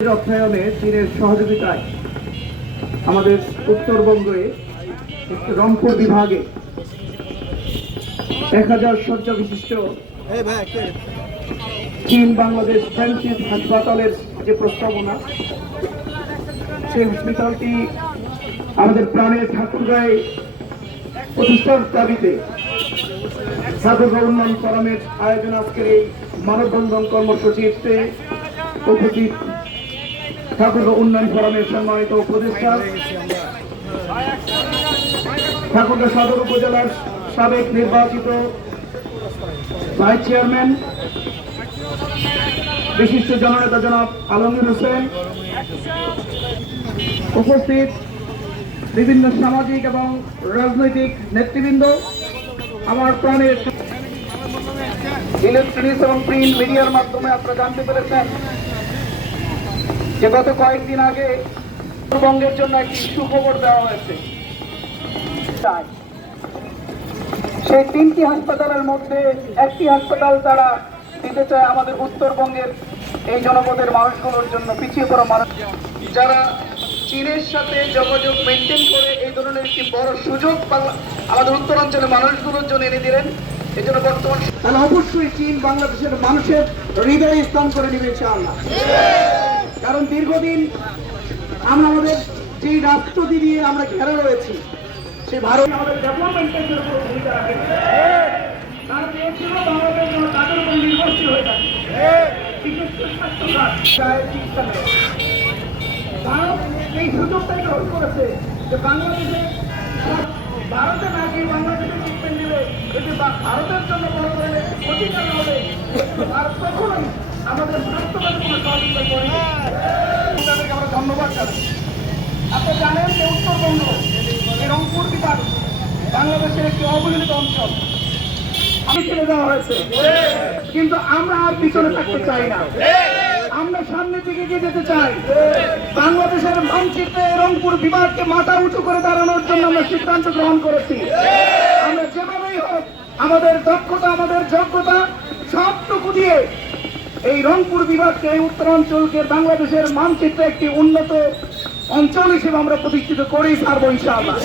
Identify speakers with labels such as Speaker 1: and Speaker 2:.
Speaker 1: অর্থায়নে চীনের সহযোগিতায় আমাদের উত্তরবঙ্গে রংপুর বিভাগে এক হাজার শয্যা বিশিষ্ট চীন বাংলাদেশ ফ্রেন্ডশিপ হাসপাতালের যে প্রস্তাবনা সেই হসপিটালটি আমাদের প্রাণের ঠাকুরগাঁয়ে প্রতিষ্ঠার দাবিতে ঠাকুরগাঁ উন্নয়ন ফোরামের আয়োজন আজকের এই মানববন্ধন কর্মসূচিতে উপস্থিত ঠাকুরগাঁও উন্নয়ন ফোরামের সম্মানিত উপদেষ্টা। ঠাকুরগাঁও সদর উপজেলার সাবেক নির্বাচিত ভাইস চেয়ারম্যান, বিশিষ্ট জননেতা জনাব আলমগীর হোসেন, উপস্থিত বিভিন্ন সামাজিক এবং রাজনৈতিক নেতৃবৃন্দ, আমার প্রাণের ইলেকট্রনিক্স এবং প্রিন্ট মিডিয়ার মাধ্যমে আপনারা জানতে পেরেছেন। যে গত কয়েকদিন আগে উত্তরবঙ্গের জন্য একটি সুখবর দেওয়া হয়েছে। সেই তিনটি হাসপাতালের মধ্যে একটি হাসপাতাল তারা দিতে চায় আমাদের উত্তরবঙ্গের এই জনপদের মানুষগুলোর জন্য, পিছিয়ে পড়া মানুষ যারা চীনের সাথে যোগাযোগ মেনটেন করে এই ধরনের একটি বড় সুযোগ আমাদের উত্তরাঞ্চলের মানুষগুলোর জন্য এনে দিলেন। এই জন্য বর্তমান তাহলে অবশ্যই চীন বাংলাদেশের মানুষের হৃদয়ে স্থান করে নিবে, ইনশাআল্লাহ। কারণ দীর্ঘদিন আমরা আমাদের যেই রাষ্ট্রটি দিয়ে আমরা ঘেরা রয়েছি, সে ভারত আমাদের ডেভেলপমেন্টের জন্য ভূমিকা না। ভারত যে এটি ভারতের জন্য হবে ভারত কখনোই আমাদের কোনো আপনি জানেন যে উত্তরবঙ্গ রংপুর বিভাগ বাংলাদেশের একটি অবহেলিত অঞ্চল কিন্তু আমরা আর পিছনে থাকতে চাই না আমরা সামনের দিকে এগিয়ে যেতে চাই বাংলাদেশের মানচিত্রে রংপুর বিভাগকে মাথা উঁচু করে দাঁড়ানোর জন্য আমরা সিদ্ধান্ত গ্রহণ করেছি আমরা যেভাবেই হোক, আমাদের দক্ষতা, আমাদের যোগ্যতা, সবটুকু দিয়ে এই রংপুর বিভাগকে এই উত্তরাঞ্চলকে বাংলাদেশের মানচিত্রে একটি উন্নত অঞ্চল হিসেবে আমরা প্রতিষ্ঠিত করেই পারব ইনশাআল্লাহ।